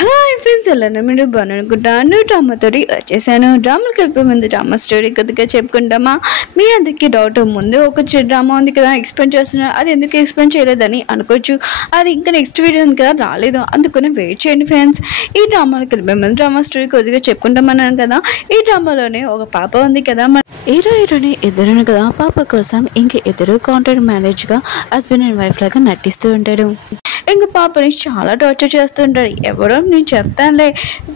Hello friends, ఎలా మీరు బాగునుకుంటాను. డ్రామాతో వచ్చేసాను. డ్రామాకి వెళ్ళిపోయే ముందు డ్రామా స్టోరీ కొద్దిగా చెప్పుకుంటామా. మీ అందరికీ డౌట్ ముందు ఒక డ్రామా ఉంది కదా, ఎక్స్ప్లెయిన్ చేస్తున్నారు, అది ఎందుకు ఎక్స్ప్లెయిన్ చేయలేదని అనుకోవచ్చు. అది ఇంకా నెక్స్ట్ వీడియో ఉంది కదా, రాలేదు, అందుకని వెయిట్ చేయండి ఫ్రెండ్స్. ఈ డ్రామాకి వెళ్ళిపోయే ముందు డ్రామా స్టోరీ కొద్దిగా చెప్పుకుంటామన్నాను కదా. ఈ డ్రామాలోనే ఒక పాప ఉంది కదా, మన హీరోని ఇద్దరును కదా. పాప కోసం ఇంక ఇద్దరు కాంట్రాక్ట్ మ్యారేజ్గా హస్బెండ్ అండ్ వైఫ్ లాగా నటిస్తూ ఉంటాడు. ఇంక పాపని చాలా టార్చర్ చేస్తుంటాడు. ఎవరో నేను చెప్తానులే.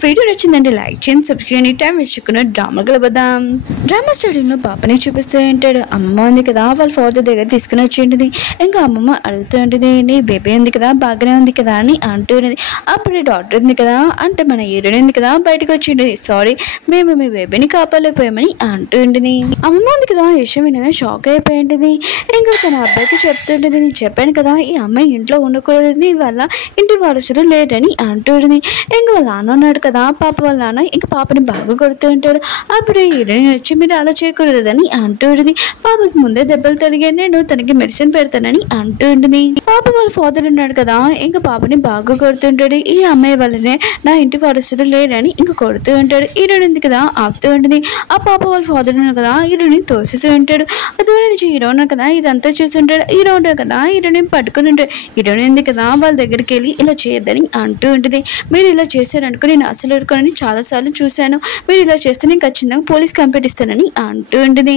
వీడియో నచ్చిందండి లైక్ చేయండి, సబ్స్క్రైబ్ చేయండి. టైం వేసుకున్న డ్రామా గెలబద్దాం. డ్రామా స్టోరీలో పాపని చూపిస్తూ ఉంటాడు. అమ్మ ఉంది కదా, వాళ్ళ ఫాదర్ దగ్గర తీసుకుని వచ్చింటుంది. ఇంకా అమ్మమ్మ అడుగుతూ ఉంటుంది, నీ బేబీ ఉంది కదా, బాగానే ఉంది కదా అని అంటుంది. అప్పుడు డాక్టర్ ఉంది కదా, అంటే మన హీరోయిన్ ఉంది కదా, బయటకు వచ్చింది. సారీ, మేము మీ బేబీని కాపాడలేకపోయామని అంటూ ఉంటుంది. అమ్మమ్మ ఉంది కదా, విషయం వినగా షాక్ అయిపోయి ఉంటుంది. ఇంకా తన అబ్బాయికి చెప్తుంటుంది, నేను చెప్పాను కదా ఈ అమ్మాయి ఇంట్లో ఉండకూడదు, వల్ల ఇంటి వారసుడు లేడని అంటుంది. ఇంక వాళ్ళ నాన్న ఉన్నాడు కదా, పాప వాళ్ళ నాన్న ఇంక పాపని బాగా కొడుతూ ఉంటాడు. అప్పుడు హీరోయిన్ వచ్చి మీరు అలా చేయకూడదని అంటుంది. పాపకి ముందే దెబ్బలు తగిలి నేను తనకి మెడిసిన్ పెడతానని అంటుంది. పాప వాళ్ళ ఫాదర్ ఉన్నాడు కదా, ఇంకా పాపని బాగా కొడుతుంటాడు. ఈ అమ్మాయి వల్లనే నా ఇంటి వారసుడు లేడని ఇంకా కొడుతూ ఉంటాడు. హీరోయిన్ ఉంది కదా, ఆపుతూ ఉంటుంది. ఆ పాప వాళ్ళ ఫాదర్ ఉన్నాడు కదా, హీరోయిన్ తోసేస్తూ ఉంటాడు. దూరం నుంచి హీరో ఉన్నాడు కదా, ఇదంతా చూస్తుంటాడు. హీరో ఉంటాడు కదా, హీరోయిన్ పట్టుకుని ఉంటాడు. హీరోయిన్ ఉంది కదా, వాళ్ళ దగ్గరికి వెళ్ళి ఇలా చేయొద్దని అంటూ ఉంటుంది. మీరు ఇలా చేశారనుకో నేను అసలు అడుకోనని చాలాసార్లు చూశాను, మీరు ఇలా చేస్తే నేను ఖచ్చితంగా పోలీస్ కంప్లైంట్ ఇస్తానని అంటూ ఉంటుంది.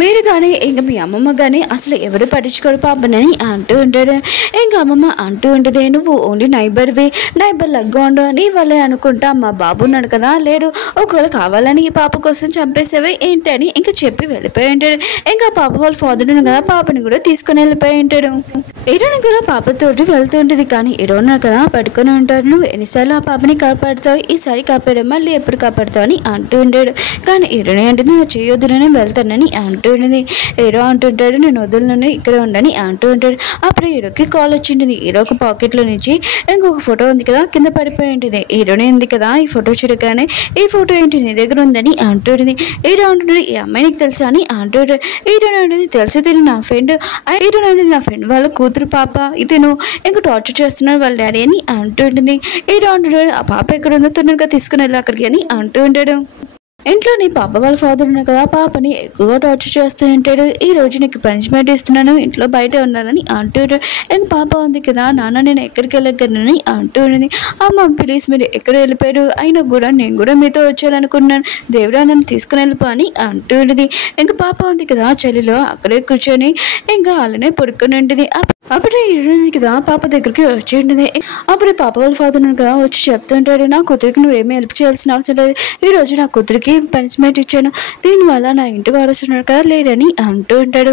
మీరు కానీ ఇంకా మీ అమ్మమ్మ కానీ అసలు ఎవరు పట్టించుకోరు పాపనని అంటూ ఉంటాడు. ఇంకా అమ్మమ్మ అంటూ ఉంటుంది, నువ్వు ఓన్లీ నైబర్ లగ్గా ఉండు, నీ వల్లే అనుకుంటా మా బాబు ఉన్నాడు కదా, లేడు, ఒకవేళ కావాలని ఈ పాప కోసం చంపేసేవే ఏంటి అని ఇంకా చెప్పి వెళ్ళిపోయి ఉంటాడు. ఇంకా పాప వాళ్ళ ఫాదర్ ఉన్నాడు కదా, పాపని కూడా తీసుకుని వెళ్ళిపోయి ఉంటాడు. హీరోయిన్ కూడా పాపతోటి వెళ్తుంటుంది. కానీ హీరోయిన్ కదా పట్టుకొని ఉంటాడు. నువ్వు ఎన్నిసార్లు ఆ పాపని కాపాడుతావు, ఈసారి కాపాడు, మళ్ళీ ఎప్పుడు కాపాడుతావు అని అంటూ ఉంటాడు. కానీ హీరోయిన్ అంటుంది, నేను చేయొద్దునని వెళ్తానని అంటూ ఉంటుంది. హీరో అంటుంటాడు, నేను వదులునని ఇక్కడ ఉండని అంటూ ఉంటాడు. అప్పుడు హీరోకి కాల్ వచ్చింటుంది. హీరోకి పాకెట్లో నుంచి ఇంకొక ఫోటో ఉంది కదా, కింద పడిపోయి ఉంటుంది. హీరోయిన్ ఉంది కదా, ఈ ఫోటో చూడగానే ఈ ఫోటో ఏంటి నీ దగ్గర ఉందని అంటుంది. హీరో అంటుంటాడు, ఈ అమ్మాయి నీకు తెలుసా అని అంటుంటాడు. హీరోయిన్ అంటుంది, తెలుసు, తిని నా ఫ్రెండ్. హీరోయిన్ అనేది నా ఫ్రెండ్ వాళ్ళ కూతురు పాప, ఇతను ఇంకా టార్చర్ చేస్తున్నాడు వాళ్ళ డాడీ అని అంటూ ఉంటుంది. హీరో అంటుంటాడు, ఆ పాప ఎక్కడ ఉందో తొందరగా తీసుకుని వెళ్ళి అక్కడికి అని అంటూ ఉంటాడు. ఇంట్లోని పాప వాళ్ళ ఫాదర్ ఉన్నాడు కదా, పాపని ఎక్కువగా టార్చర్ చేస్తూ ఉంటాడు. ఈ రోజు నీకు పనిష్మెంట్ ఇస్తున్నాను, ఇంట్లో బయట ఉండాలని అంటూ ఉంటాడు. ఇంక పాప ఉంది కదా, నాన్న నేను ఎక్కడికి వెళ్ళగలనని అంటూ ఉంటుంది. అమ్మ ప్లీజ్ మీరు ఎక్కడ వెళ్ళిపోయాడు, అయినా కూడా నేను కూడా మీతో వచ్చేయాలనుకున్నాను, దేవుడా నన్ను తీసుకుని వెళ్ళిపో అని అంటూ ఉంటుంది. ఇంక పాప ఉంది కదా, చలిలో అక్కడే కూర్చొని ఇంకా అలానే పడుకొని ఉంటుంది. అప్పుడే ఇరుంది కదా, పాప దగ్గరికి వచ్చి ఉంటుంది. అప్పుడు పాప వాళ్ళ ఫాదర్ కదా వచ్చి చెప్తుంటాడు, నా కూతురికి నువ్వేమీ హెల్ప్ చేయాల్సిన అవసరం లేదు, ఈ రోజు నా కూతురికి పనిష్మెంట్ ఇచ్చాను, దీనివల్ల నా ఇంటి వారసున్నాడు కదా లేడని అంటూ ఉంటాడు.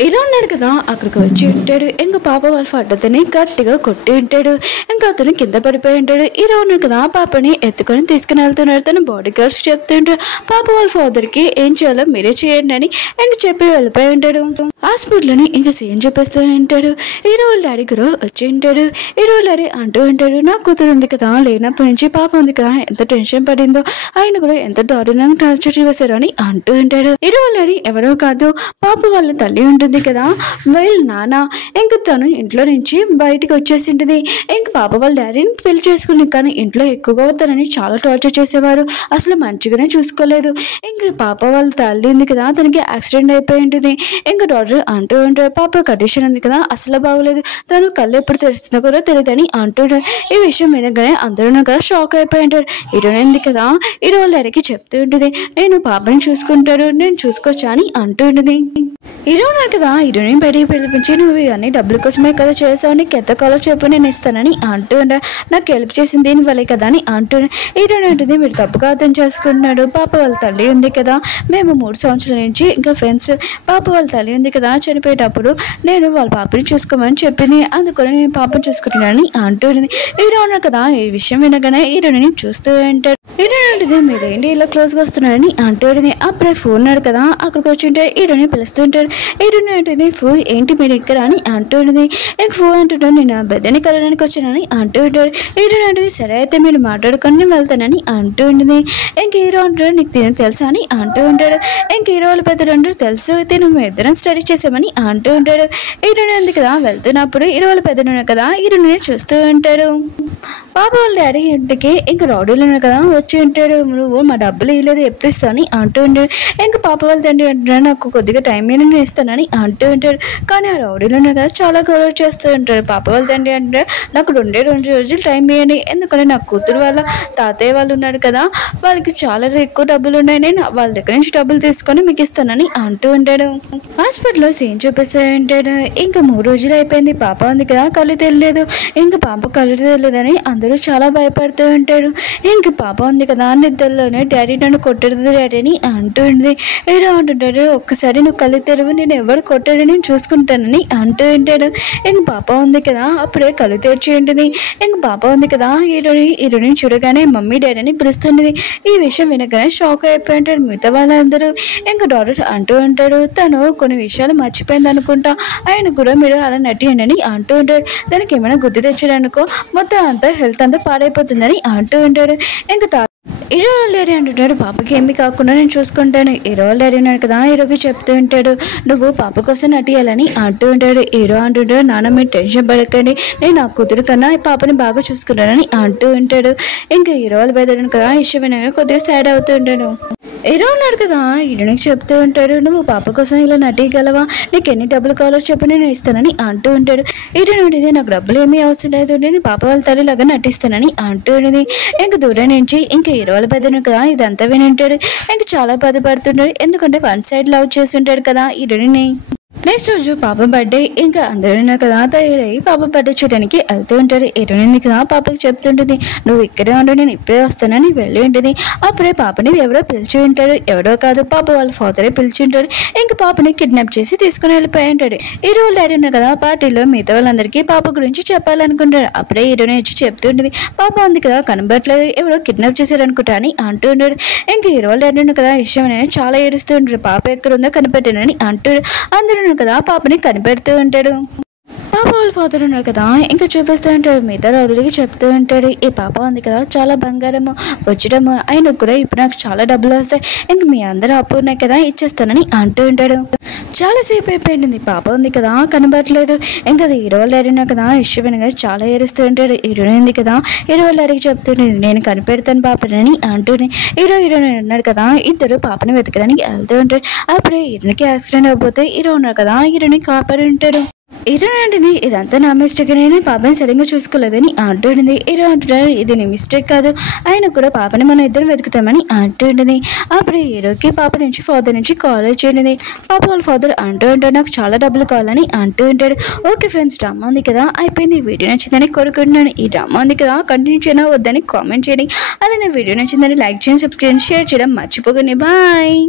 హీరో ఉన్నాడు కదా, అక్కడికి వచ్చి ఉంటాడు. ఇంకా పాప వాళ్ళ ఫాదర్ని గట్టిగా కొట్టి ఉంటాడు. ఇంకా అతను కింద పడిపోయి ఉంటాడు. హీరో ఉన్నాడు కదా, పాపని ఎత్తుకొని తీసుకుని వెళ్తున్నాడు. తన బాడీ గార్డ్స్ చెప్తుంటాడు, పాప వాళ్ళ ఫాదర్కి ఏం చేయాలో మీరే చేయండి అని ఇంక చెప్పి వెళ్ళిపోయి ఉంటాడు. హాస్పిటల్ని ఇంకా సీఎం చెప్పేస్తూ ఉంటాడు. హీరో వాళ్ళ డాడీ కూడా వచ్చి ఉంటాడు. హీరో వాళ్ళ డాడీ అంటూ ఉంటాడు, నా కూతురు ఉంది కదా, లేనప్పటి నుంచి పాప ఉంది కదా, ఎంత టెన్షన్ పడిందో, ఆయన కూడా ఎంత దారుణంగా టార్చర్ చేశారు అని అంటూ ఉంటాడు. హీరో వాళ్ళ డాడీ ఎవరో కాదు, పాప వాళ్ళ తల్లి ఉంటుంది కదా, వీళ్ళ నాన్న. ఇంకా తను ఇంట్లో నుంచి బయటకు వచ్చేసి ఉంటుంది. ఇంక పాప వాళ్ళ డాడీని పెళ్లి చేసుకుని, కానీ ఇంట్లో ఎక్కువగా తనని చాలా టార్చర్ చేసేవారు, అసలు మంచిగానే చూసుకోలేదు. ఇంకా పాప వాళ్ళ తల్లి ఉంది కదా, తనకి యాక్సిడెంట్ అయిపోయి ఉంటుంది. ఇంకా డాక్టర్ అంటూ ఉంటాడు, పాప కండిషన్ ఉంది కదా, అసలు బాగోలేదు, తను కళ్ళు ఎప్పుడు తెరుస్తుందో కూడా తెలియదని అంటాడు. ఈ విషయం వినగానే అందరూ కదా షాక్ అయిపోయి ఉంటాడు. హీరోయిన్ ఉంది కదా, హీరో వాళ్ళ డాడీకి చెప్తూ ఉంటుంది, నేను పాపని చూసుకుంటాడు, నేను చూసుకోవచ్చా అని అంటూ ఉంటుంది. హీరో ఉన్నాడు కదా, హీరోయిన్ బయటికి పిలిపించి, నువ్వు ఇవన్నీ డబ్బుల కోసమే కదా చేసావు, నీకు ఎంత కాలో చెప్పు నేను ఇస్తానని అంటూ ఉంటాడు. నాకు హెల్ప్ చేసింది దీని వల్లే కదా అని అంటూ హీరోయిన్ ఉంటుంది, మీరు తప్పుగా అర్థం చేసుకుంటున్నాడు, పాప వాళ్ళ తల్లి ఉంది కదా, మేము 3 సంవత్సరాల నుంచి ఇంకా ఫ్రెండ్స్, పాప వాళ్ళ తల్లి ఉంది కదా, చనిపోయేటప్పుడు నేను వాళ్ళ పాపని చూసుకోమని చెప్పింది, అందుకని నేను పాపను చూసుకుంటున్నానని అంటుంది. హీరో ఉన్నాడు కదా, ఈ విషయం వినగానే హీరోయిన్ చూస్తూ ఉంటాడు. హీరోయిన్ ఉంటుంది, మీరేంటి ఇలా క్లోజ్గా వస్తున్నారని అంటుంది. అప్పుడే ఫోన్ ఉన్నాడు కదా, అక్కడికి వచ్చి ఉంటే హీరోయిన్ పిలుస్తుంటాడు. హీరోయిన్ ఉంటుంది, ఫూ ఏంటి మీరు ఇక్కడ అని అంటుంది. ఇంక ఫూ అంటుంటాడు, నేను బెద్దని కలడానికి వచ్చానని అంటూ ఉంటాడు. హీరోయిన్ ఉంటుంది, సరే అయితే మీరు మాట్లాడుకొని నేను వెళ్తానని అంటూ ఉంటుంది. ఇంక హీరో అంటాడు, నీకు తిని తెలుసా అని అంటూ ఉంటాడు. ఇంక హీరో వాళ్ళ పెద్దలు అంటారు, తెలుసు, అయితే నువ్వు ఇద్దరం స్టడీ చేసామని అంటూ ఉంటాడు. హీరోయిన్ ఉంది కదా, వెళ్తున్నప్పుడు హీరో వాళ్ళ పెద్దలు కదా హీరోయిన్ చూస్తూ ఉంటాడు. పాప వాళ్ళ డాడీ ఇంటికి ఇంకా రౌడీలు ఉన్నారు కదా వచ్చి ఉంటాడు, నువ్వు మా డబ్బులు ఇవ్వలేదు ఎప్పుడు ఇస్తావు అని అంటూ ఉంటాడు. ఇంకా పాప వాళ్ళ తండ్రి అంటాడు నాకు కొద్దిగా టైం నేను ఇస్తానని అంటూ ఉంటాడు. కానీ ఆ రౌడీలు ఉన్నారు కదా చాలా గౌరవ చేస్తూ ఉంటాడు. పాప వాళ్ళ తండ్రి అంటే నాకు 2 రోజులు టైం ఇవ్వండి, ఎందుకంటే నా కూతురు వాళ్ళ తాతయ్య వాళ్ళు ఉన్నారు కదా వాళ్ళకి చాలా ఎక్కువ డబ్బులు ఉన్నాయి, నేను వాళ్ళ దగ్గర నుంచి డబ్బులు తీసుకొని మీకు ఇస్తానని అంటూ ఉంటాడు. హాస్పిటల్లో సీన్ చూపిస్తూ ఉంటాడు. ఇంకా 3 రోజులు అయిపోయింది, పాప ఉంది కదా కళ్ళు తెలియలేదు. ఇంకా పాప కళ్ళు తెలియదని అందరూ చాలా భయపడుతూ ఉంటాడు. ఇంక పాప ఉంది కదా నిద్రలోనే డాడీ నన్ను కొట్టదు డాడీ అని అంటుంది. ఏదో అంటుంటాడు ఒక్కసారి నువ్వు కళ్ళు తెరువు, నేను ఎవరు కొట్టాడు నేను చూసుకుంటానని అంటూ ఉంటాడు. ఇంక పాప ఉంది కదా అప్పుడే కళ్ళు తెరిచి ఉంటుంది. ఇంక పాప ఉంది కదా హీరోని చూడగానే మమ్మీ డాడీ అని పిలుస్తుంది. ఈ విషయం వినగానే షాక్ అయిపోయి ఉంటాడు మిగతా వాళ్ళందరూ. ఇంకా డాక్టర్ అంటూ ఉంటాడు తను కొన్ని విషయాలు మర్చిపోయింది అనుకుంటా, ఆయన కూడా మీరు అలా నటియండి అని అంటూ ఉంటాడు. దానికి ఏమైనా గుర్తు తెచ్చాడనుకో మొత్తం అంతా హెల్త్ అంతా పాడైపోతుందని అంటూ ఉంటాడు. ఇంకా హీరో డాడీ అంటుంటాడు పాపకి ఏమి కాకుండా నేను చూసుకుంటాను. హీరో డాడీ ఉన్నాడు కదా హీరోకి చెప్తూ ఉంటాడు నువ్వు పాప కోసం నటియాలని అంటూ ఉంటాడు. హీరో అంటుంటాడు నాన్న మీరు టెన్షన్ పడకండి, నేను నా కూతురు కన్నా ఈ పాపని బాగా చూసుకుంటానని అంటూ ఉంటాడు. ఇంకా హీరో వాళ్ళు బయట కదా ఇష్టమైన కొద్దిగా సాడ్ అవుతూ ఉంటాడు. హీరో ఉన్నాడు కదా హీరోనికి చెప్తూ ఉంటాడు నువ్వు పాప కోసం ఇలా నటియగలవా, నీకు ఎన్ని డబ్బులు కావాలో చెప్పు నేను ఇస్తానని అంటూ ఉంటాడు. హీరో నుండి నాకు డబ్బులు ఏమీ అవసరం లేదు, నేను పాప వాళ్ళ తల్లిలాగా నటిస్తానని అంటూ ఉండేది. ఇంకా దూరం నుంచి ఇంకా హీరో వాళ్ళ పెద్దను కదా ఇదంతా వినింటాడు. ఇంకా చాలా బాధపడుతుంటాడు, ఎందుకంటే 1 సైడ్ లవ్ చేసి ఉంటాడు కదా హీరోని. నెక్స్ట్ రోజు పాప బర్త్డే. ఇంకా అందరూ కదా తయారయ్యి పాప బర్త్డే చేయడానికి వెళ్తూ ఉంటాడు. హీరోయిన్ కదా పాపకి చెప్తుంటుంది నువ్వు ఇక్కడే ఉండు నేను ఇప్పుడే వస్తానని వెళ్ళి ఉంటుంది. అప్పుడే పాపని ఎవరో పిలిచి ఉంటాడు, ఎవరో కాదు పాప వాళ్ళ ఫాదరే పిలిచి ఉంటాడు. ఇంకా పాపని కిడ్నాప్ చేసి తీసుకుని వెళ్ళిపోయి ఉంటాడు. హీరో డాడీ ఉన్నారు కదా పార్టీలో మిగతా వాళ్ళందరికీ పాప గురించి చెప్పాలనుకుంటాడు. అప్పుడే హీరోని వచ్చి చెప్తుంటుంది పాప ఉంది కదా కనబడట్లేదు, ఎవరో కిడ్నాప్ చేశారు అనుకుంటా అని అంటూ ఉంటాడు. ఇంకా హీరో డాడీ ఉన్నారు కదా ఇష్టం అనేది చాలా ఏడుస్తూ ఉంటాడు, పాప ఎక్కడుందో కనిపెట్టానని అంటాడు. అందరూ కదా పాపని కనిపెడుతూ ఉంటాడు. పాప వాళ్ళ ఫాదర్ ఉన్నారు కదా ఇంకా చూపిస్తూ ఉంటాడు, మిగతా రౌడీలకి చెప్తూ ఉంటాడు ఈ పాప ఉంది కదా చాలా బంగారము వచ్చడము, ఆయన కూడా ఇప్పుడు నాకు చాలా డబ్బులు వస్తాయి, ఇంక మీ అందరూ అప్పు ఉన్నాయి కదా ఇచ్చేస్తానని అంటూ ఉంటాడు. చాలాసేపు అయిపోయింది, పాప ఉంది కదా కనబడట్లేదు. ఇంకా హీరో వాళ్ళు అడిగినా కదా ఇష్టమైన కదా చాలా ఏడుస్తూ ఉంటాడు. హీరోయిన్ ఉంది కదా హీరో వాళ్ళు అడిగి చెప్తుంది నేను కనిపెడతాను పాపని అంటూనే. హీరోయిన్ ఉన్నాడు కదా ఇద్దరు పాపని వెతకడానికి వెళ్తూ ఉంటాడు. అప్పుడే హీరోకి యాక్సిడెంట్ అయిపోతే హీరో ఉన్నారు కదా హీరోని కాపాడి ఉంటాడు. హీరో అంటుంది ఇదంతా నా మిస్టేక్, నేను పాపని సరిగ్గా చూసుకోలేదని అంటుంది. హీరో అంటున్నాడు ఇది నీ మిస్టేక్ కాదు, ఆయన కూడా పాపని మనం ఇద్దరు వెతుకుతామని అంటుంది. అప్పుడు హీరోకి పాప నుంచి ఫాదర్ నుంచి కాల్ వచ్చింది. పాప వాళ్ళ ఫాదర్ అంటూ ఉంటాడు నాకు చాలా డబ్బులు కావాలని అంటూ ఉంటాడు. ఓకే ఫ్రెండ్స్ డ్రామా ఉంది కదా అయిపోయింది, వీడియో నచ్చిందని కోరుకుంటున్నాను. ఈ డ్రామా ఉంది కదా కంటిన్యూ చేయనా వద్దని కామెంట్ చేయండి. అలానే వీడియో నచ్చిందని లైక్ చేయండి, సబ్స్క్రైబ్ షేర్ చేయడం మర్చిపోకండి. బాయ్.